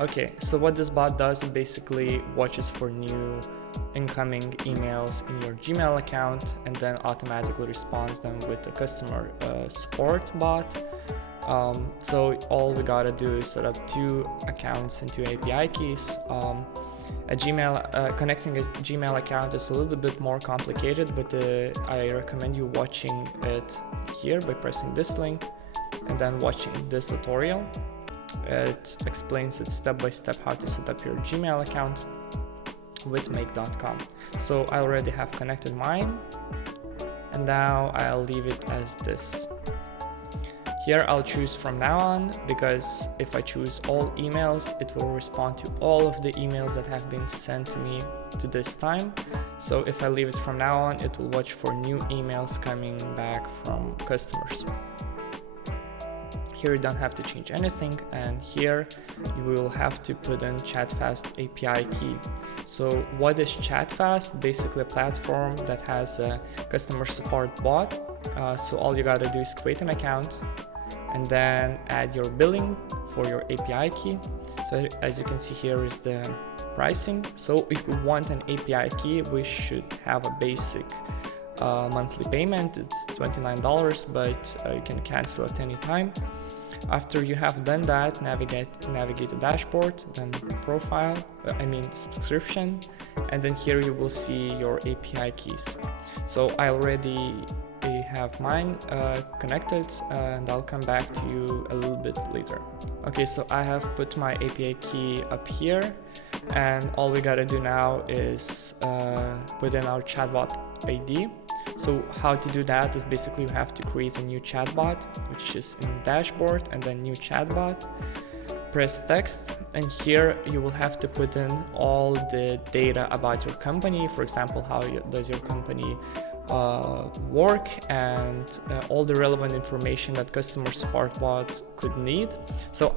Okay, so what this bot does, it basically watches for new incoming emails in your Gmail account and then automatically responds them with a customer support bot. So all we gotta do is set up 2 accounts and 2 API keys. Connecting a Gmail account is a little bit more complicated, but I recommend you watching it here by pressing this link and then watching this tutorial. It explains it step by step how to set up your Gmail account with make.com. So I already have connected mine, and now I'll leave it as this. Here I'll choose from now on, because if I choose all emails, it will respond to all of the emails that have been sent to me to this time. So if I leave it from now on, it will watch for new emails coming back from customers. Here you don't have to change anything, and here you will have to put in ChatFast API key. So what is ChatFast? Basically a platform that has a customer support bot. So all you gotta do is create an account and then add your billing for your API key. So as you can see, here is the pricing. So if we want an API key, we should have a basic monthly payment. It's $29, but you can cancel at any time. After you have done that, navigate the dashboard, then profile, subscription, and then here you will see your API keys. So I already have mine connected, and I'll come back to you a little bit later. Okay, so I have put my API key up here, and all we gotta do now is put in our chatbot ID. So how to do that is basically you have to create a new chatbot, which is in dashboard, and then new chatbot. Press text, and here you will have to put in all the data about your company. For example, how does your company work, and all the relevant information that customer support bot could need. So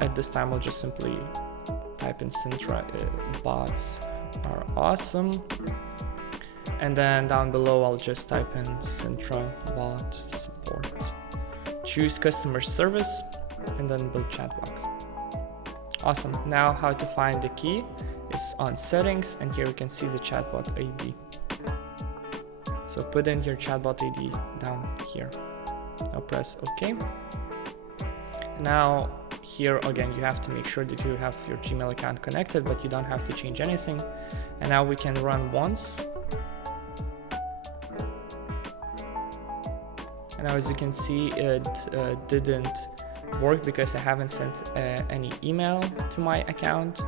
at this time I'll just simply type in Sintra bots are awesome. And then down below, I'll just type in Sintra bot support. Choose customer service and then build chat box. Awesome. Now how to find the key is on settings, and here you can see the chatbot ID. So put in your chatbot ID down here. Now press OK. Now here again, you have to make sure that you have your Gmail account connected, but you don't have to change anything. And now we can run once. And now as you can see, it didn't work because I haven't sent any email to my account.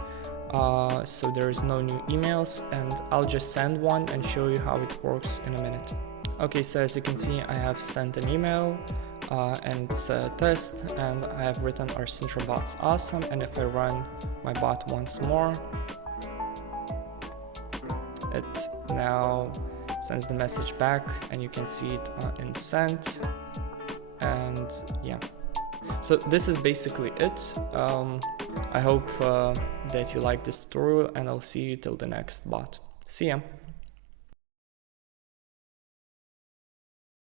So there is no new emails, and I'll just send one and show you how it works in a minute. Okay, so as you can see, I have sent an email and it's a test, and I have written our Sintra bot's awesome. And if I run my bot once more, it now sends the message back, and you can see it in sent. And yeah, so this is basically it. I hope that you like this tutorial, and I'll see you till the next bot. See ya.